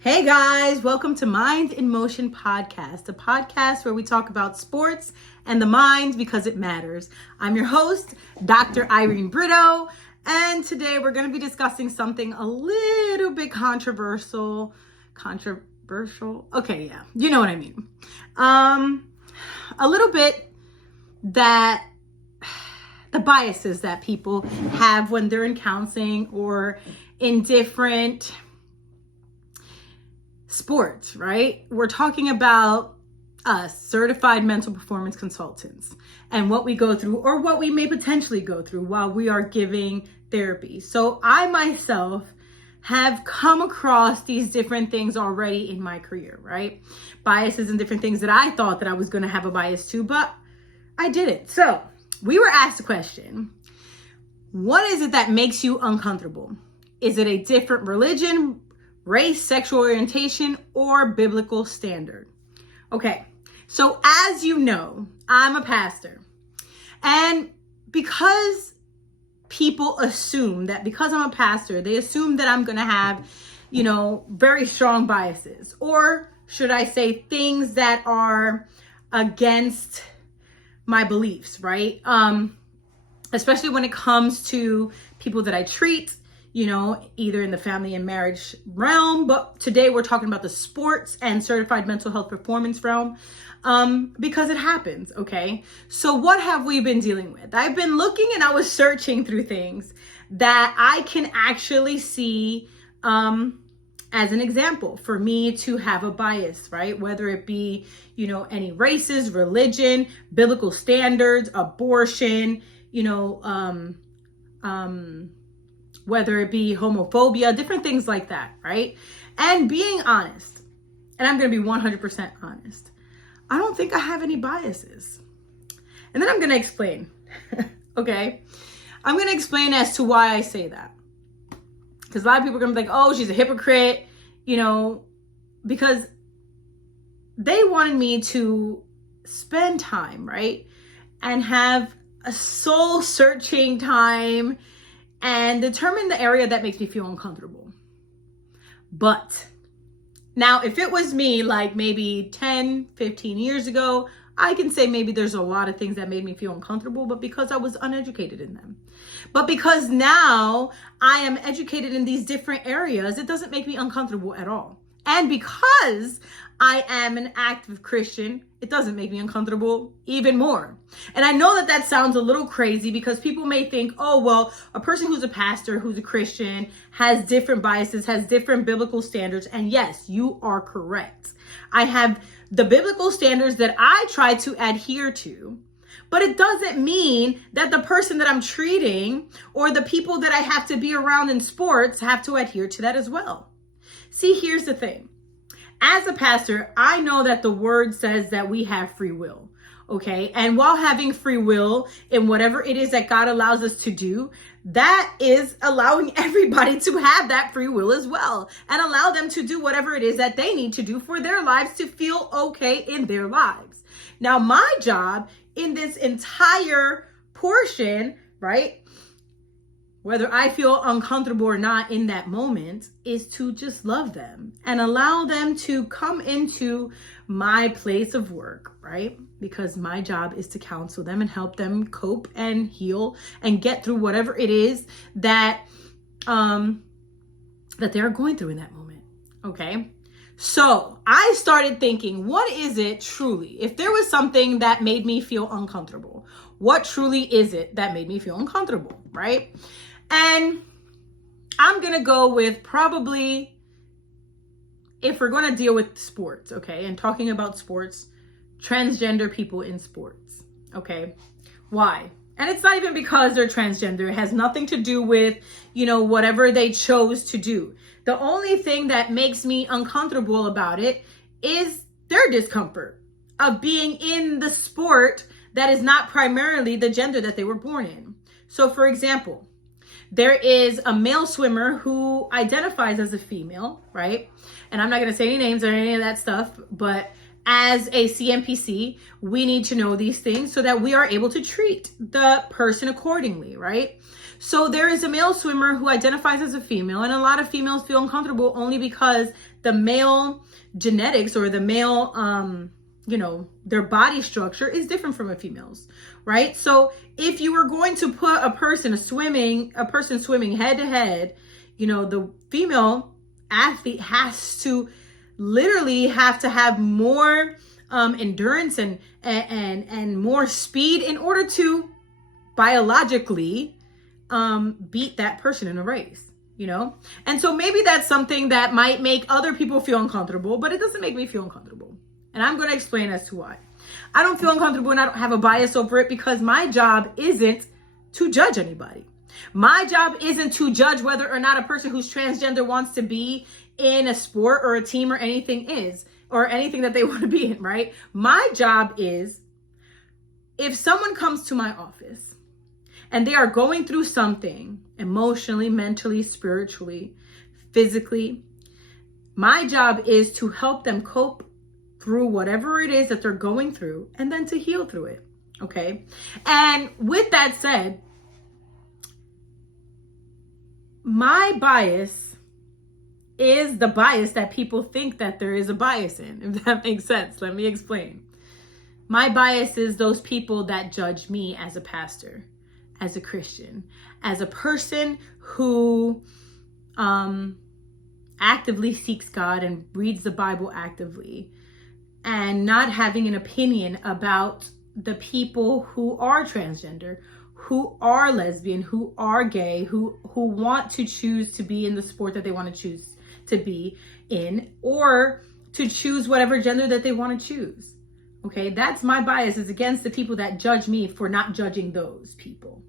Hey guys, welcome to Mind in Motion Podcast, a podcast where we talk about sports and the mind because it matters. I'm your host, Dr. Irene Brito, and today we're going to be discussing something a little bit controversial. Okay, yeah, you know what I mean. A little bit that the biases that people have when they're in counseling or in different sports, right? We're talking about us, certified mental performance consultants, and what we go through or what we may potentially go through while we are giving therapy. So I myself have come across these different things already in my career, right? Biases and different things that I thought that I was going to have a bias to, but I didn't. So we were asked a question: what is it that makes you uncomfortable? Is it a different religion, race, sexual orientation, or biblical standard? Okay, so as you know, I'm a pastor. And because people assume that because I'm a pastor, they assume that I'm going to have, very strong biases. Or should I say things that are against my beliefs, right? Especially when it comes to people that I treat, either in the family and marriage realm, but today we're talking about the sports and certified mental health performance realm, because it happens, okay? So what have we been dealing with? I've been looking and I was searching through things that I can actually see as an example for me to have a bias, right? Whether it be, any races, religion, biblical standards, abortion, whether it be homophobia, different things like that, right? And being honest, and I'm going to be 100% honest, I don't think I have any biases. And then I'm going to explain, okay? I'm going to explain as to why I say that. Because a lot of people are going to be like, oh, she's a hypocrite, because they wanted me to spend time, right? And have a soul-searching time and determine the area that makes me feel uncomfortable. But now, if it was me like maybe 10, 15 years ago, I can say maybe there's a lot of things that made me feel uncomfortable, but because I was uneducated in them. But because now I am educated in these different areas, it doesn't make me uncomfortable at all. And because I am an active Christian, it doesn't make me uncomfortable even more. And I know that sounds a little crazy because people may think, oh, well, a person who's a pastor, who's a Christian, has different biases, has different biblical standards. And yes, you are correct. I have the biblical standards that I try to adhere to, but it doesn't mean that the person that I'm treating or the people that I have to be around in sports have to adhere to that as well. See, here's the thing. As a pastor, I know that the word says that we have free will, okay? And while having free will in whatever it is that God allows us to do, that is allowing everybody to have that free will as well and allow them to do whatever it is that they need to do for their lives to feel okay in their lives. Now, my job in this entire portion, right, whether I feel uncomfortable or not in that moment, is to just love them and allow them to come into my place of work, right? Because my job is to counsel them and help them cope and heal and get through whatever it is that that they're going through in that moment, okay? So I started thinking, what is it truly? If there was something that made me feel uncomfortable, what truly is it that made me feel uncomfortable, right? And I'm going to go with probably, if we're going to deal with sports, okay, and talking about sports, transgender people in sports, okay? Why? And it's not even because they're transgender. It has nothing to do with, whatever they chose to do. The only thing that makes me uncomfortable about it is their discomfort of being in the sport that is not primarily the gender that they were born in. So, for example, there is a male swimmer who identifies as a female, right? And I'm not going to say any names or any of that stuff, but as a CMPC, we need to know these things so that we are able to treat the person accordingly, right? So there is a male swimmer who identifies as a female, and a lot of females feel uncomfortable only because the male genetics or the male, their body structure is different from a female's, right? So if you were going to put a person swimming head to head, the female athlete has to literally have more endurance and more speed in order to biologically beat that person in a race, And so maybe that's something that might make other people feel uncomfortable, but it doesn't make me feel uncomfortable. And I'm going to explain as to why. I don't feel uncomfortable and I don't have a bias over it because my job isn't to judge anybody. My job isn't to judge whether or not a person who's transgender wants to be in a sport or a team or anything that they want to be in, right? My job is, if someone comes to my office and they are going through something emotionally, mentally, spiritually, physically, my job is to help them cope through whatever it is that they're going through and then to heal through it, okay? And with that said, my bias is the bias that people think that there is a bias in, if that makes sense. Let me explain. My bias is those people that judge me as a pastor, as a Christian, as a person who actively seeks God and reads the Bible actively, and not having an opinion about the people who are transgender, who are lesbian, who are gay, who want to choose to be in the sport that they want to choose to be in, or to choose whatever gender that they want to choose. Okay, that's my bias, is against the people that judge me for not judging those people.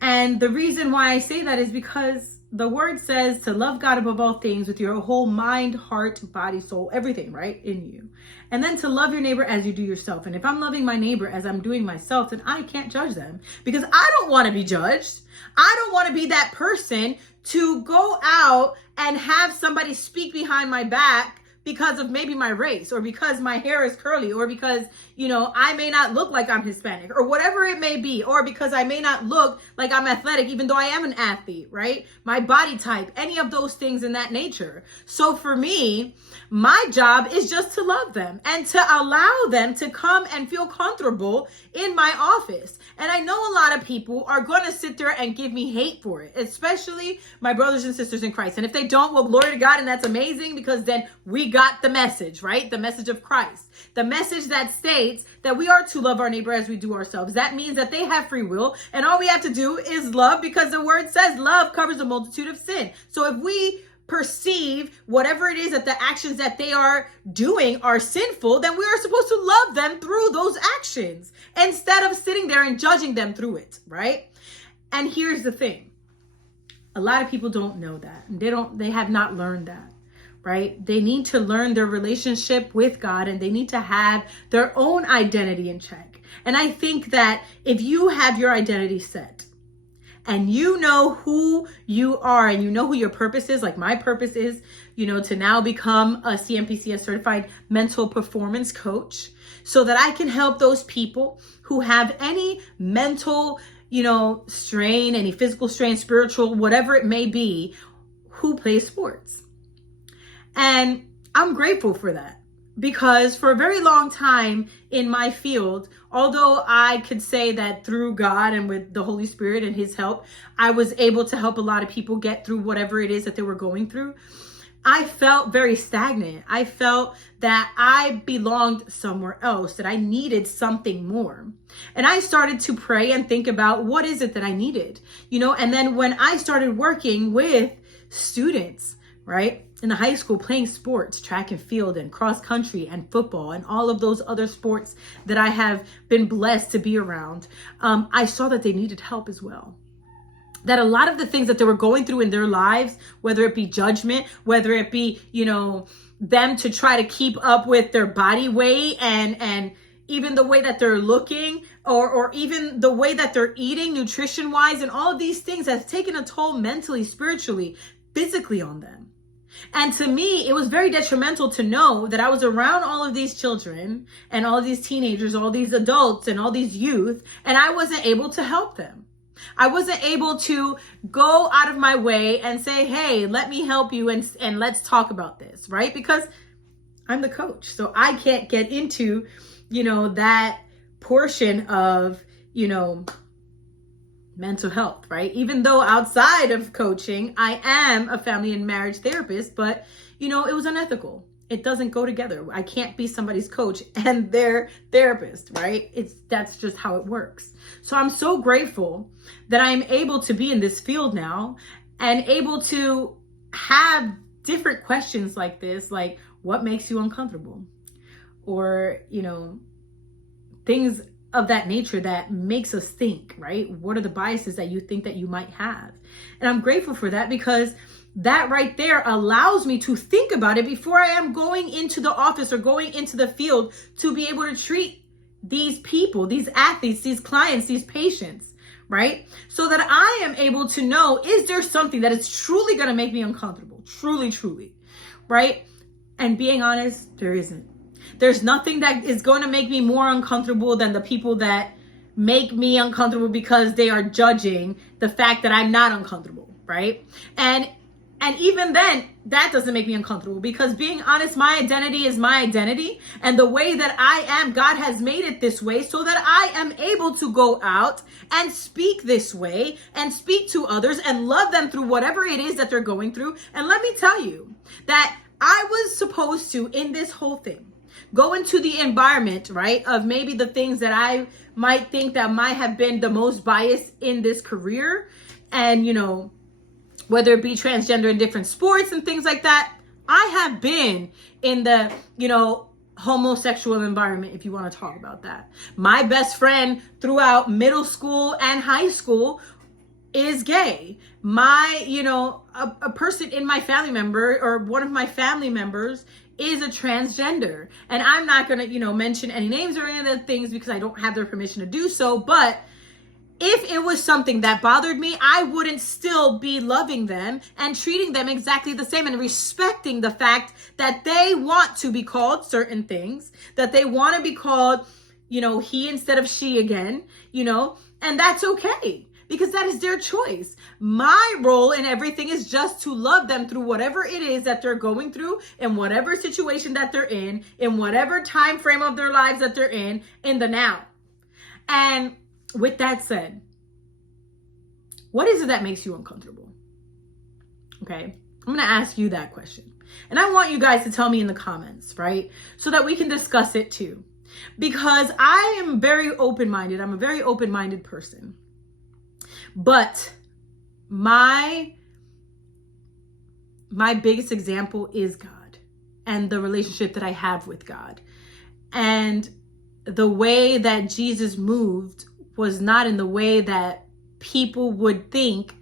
And the reason why I say that is because the word says to love God above all things with your whole mind, heart, body, soul, everything, right, in you. And then to love your neighbor as you do yourself. And if I'm loving my neighbor as I'm doing myself, then I can't judge them because I don't want to be judged. I don't want to be that person to go out and have somebody speak behind my back because of maybe my race, or because my hair is curly, or because, I may not look like I'm Hispanic, or whatever it may be, or because I may not look like I'm athletic, even though I am an athlete, right? My body type, any of those things in that nature. So for me, my job is just to love them and to allow them to come and feel comfortable in my office. And I know a lot of people are going to sit there and give me hate for it, especially my brothers and sisters in Christ. And if they don't, well, glory to God, and that's amazing, because then we got the message, right? The message of Christ, the message that states that we are to love our neighbor as we do ourselves. That means that they have free will, and all we have to do is love, because the word says love covers a multitude of sin. So if we perceive whatever it is that the actions that they are doing are sinful, then we are supposed to love them through those actions instead of sitting there and judging them through it, right? And here's the thing. A lot of people don't know that. They have not learned that, right? They need to learn their relationship with God, and they need to have their own identity in check. And I think that if you have your identity set, and you know who you are, and you know who your purpose is, like my purpose is, to now become a CMPCS certified mental performance coach, so that I can help those people who have any mental, strain, any physical strain, spiritual, whatever it may be, who play sports. And I'm grateful for that, because for a very long time in my field, although I could say that through God and with the Holy Spirit and his help, I was able to help a lot of people get through whatever it is that they were going through, I felt very stagnant. I felt that I belonged somewhere else, that I needed something more. And I started to pray and think about, what is it that I needed? And then when I started working with students, right, in the high school, playing sports, track and field and cross country and football and all of those other sports that I have been blessed to be around, I saw that they needed help as well. That a lot of the things that they were going through in their lives, whether it be judgment, whether it be, them to try to keep up with their body weight and even the way that they're looking, or even the way that they're eating nutrition wise, and all of these things has taken a toll mentally, spiritually, physically on them. And to me, it was very detrimental to know that I was around all of these children and all of these teenagers, all these adults and all these youth, and I wasn't able to help them. I wasn't able to go out of my way and say, hey, let me help you and let's talk about this, right? Because I'm the coach. So I can't get into, that portion of, mental health, right? Even though outside of coaching, I am a family and marriage therapist, but, it was unethical. It doesn't go together. I can't be somebody's coach and their therapist, right? That's just how it works. So I'm so grateful that I'm able to be in this field now and able to have different questions like this, like what makes you uncomfortable? Or, things of that nature that makes us think, right? What are the biases that you think that you might have? And I'm grateful for that, because that right there allows me to think about it before I am going into the office or going into the field to be able to treat these people, these athletes, these clients, these patients, right? So that I am able to know, is there something that is truly going to make me uncomfortable? Truly, truly, right? And being honest, there isn't. There's nothing that is going to make me more uncomfortable than the people that make me uncomfortable because they are judging the fact that I'm not uncomfortable, right? And even then, that doesn't make me uncomfortable, because being honest, my identity is my identity. And the way that I am, God has made it this way so that I am able to go out and speak this way and speak to others and love them through whatever it is that they're going through. And let me tell you that I was supposed to, in this whole thing, go into the environment, right, of maybe the things that I might think that might have been the most biased in this career. And, whether it be transgender in different sports and things like that, I have been in the, homosexual environment, if you want to talk about that. My best friend throughout middle school and high school is gay. My, a person in my family member, or one of my family members, is a transgender. And I'm not going to, mention any names or any of the things because I don't have their permission to do so. But if it was something that bothered me, I wouldn't still be loving them and treating them exactly the same and respecting the fact that they want to be called certain things, that they want to be called, he instead of she again, and that's okay, because that is their choice. My role in everything is just to love them through whatever it is that they're going through, in whatever situation that they're in whatever time frame of their lives that they're in the now. And with that said, what is it that makes you uncomfortable? Okay, I'm going to ask you that question. And I want you guys to tell me in the comments, right? So that we can discuss it too. Because I am very open-minded. I'm a very open-minded person. But my biggest example is God and the relationship that I have with God. And the way that Jesus moved was not in the way that people would think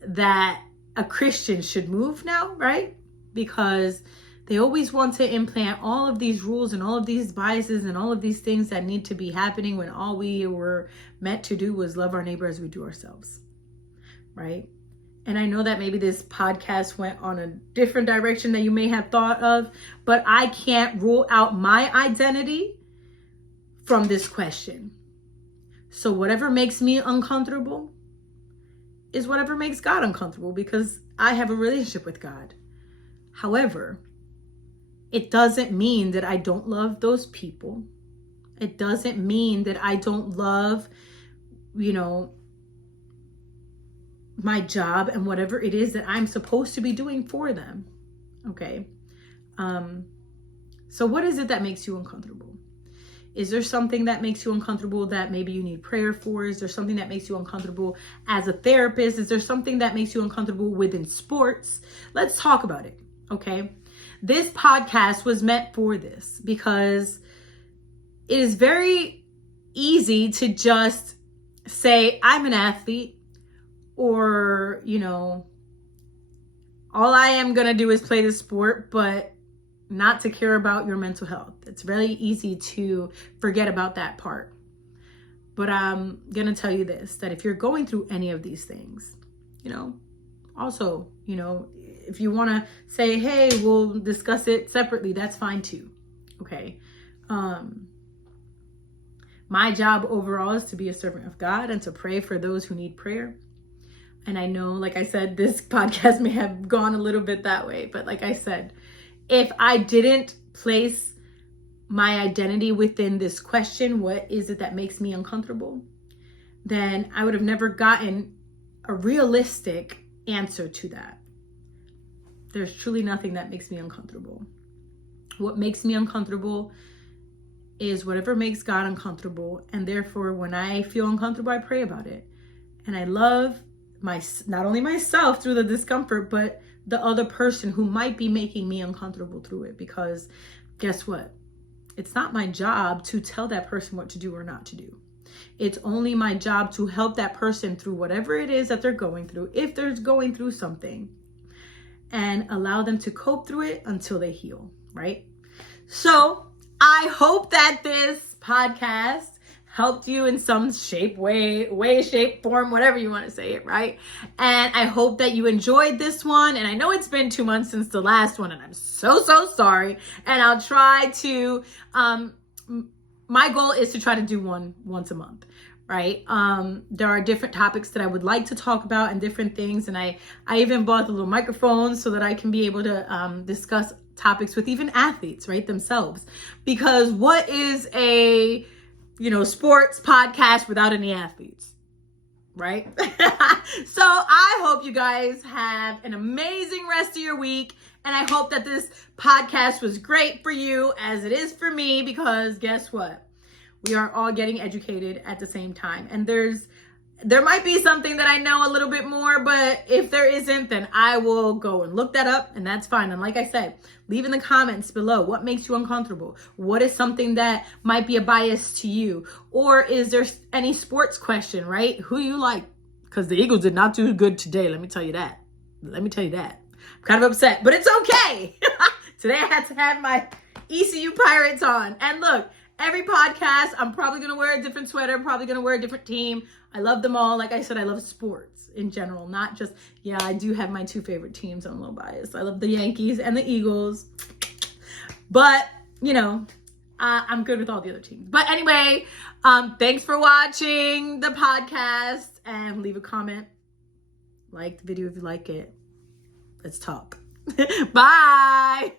that a Christian should move now, right? Because they always want to implant all of these rules and all of these biases and all of these things that need to be happening when all we were meant to do was love our neighbor as we do ourselves, right? And I know that maybe this podcast went on a different direction than you may have thought of, but I can't rule out my identity from this question. So whatever makes me uncomfortable is whatever makes God uncomfortable, because I have a relationship with God. However, it doesn't mean that I don't love those people. It doesn't mean that I don't love, my job and whatever it is that I'm supposed to be doing for them. Okay. So what is it that makes you uncomfortable? Is there something that makes you uncomfortable that maybe you need prayer for? Is there something that makes you uncomfortable as a therapist? Is there something that makes you uncomfortable within sports? Let's talk about it, okay? This podcast was meant for this, because it is very easy to just say, I'm an athlete, or, all I am going to do is play this sport, but not to care about your mental health. It's really easy to forget about that part. But I'm going to tell you this, that if you're going through any of these things, also, if you want to say, hey, we'll discuss it separately, that's fine too. Okay. My job overall is to be a servant of God and to pray for those who need prayer. And I know, like I said, this podcast may have gone a little bit that way, but like I said, if I didn't place my identity within this question, what is it that makes me uncomfortable? Then I would have never gotten a realistic answer to that. There's truly nothing that makes me uncomfortable. What makes me uncomfortable is whatever makes God uncomfortable. And therefore, when I feel uncomfortable, I pray about it. And I love not only myself through the discomfort, but the other person who might be making me uncomfortable through it. Because guess what? It's not my job to tell that person what to do or not to do. It's only my job to help that person through whatever it is that they're going through, if they're going through something, and allow them to cope through it until they heal, right? So I hope that this podcast helped you in some shape, way, shape, form, whatever you want to say it, right? And I hope that you enjoyed this one. And I know it's been 2 months since the last one, and I'm so sorry. And I'll try to, my goal is to try to do one once a month, right? There are different topics that I would like to talk about and different things. And I even bought the little microphones so that I can be able to discuss topics with even athletes, right, themselves. Because what is a sports podcast without any athletes, right? So I hope you guys have an amazing rest of your week. And I hope that this podcast was great for you as it is for me, because guess what? We are all getting educated at the same time. And there might be something that I know a little bit more, but if there isn't, then I will go and look that up, and that's fine. And like I said, leave in the comments below what makes you uncomfortable. What is something that might be a bias to you? Or is there any sports question, right? Who you like? Because the Eagles did not do good today. Let me tell you that. I'm kind of upset, but it's okay. Today I had to have my ECU Pirates on. And look, every podcast, I'm probably going to wear a different sweater. I'm probably going to wear a different team. I love them all. Like I said, I love sports in general, not just, I do have my 2 favorite teams. I'm a little biased. I love the Yankees and the Eagles. But, I'm good with all the other teams. But anyway, thanks for watching the podcast, and leave a comment. Like the video if you like it. Let's talk. Bye.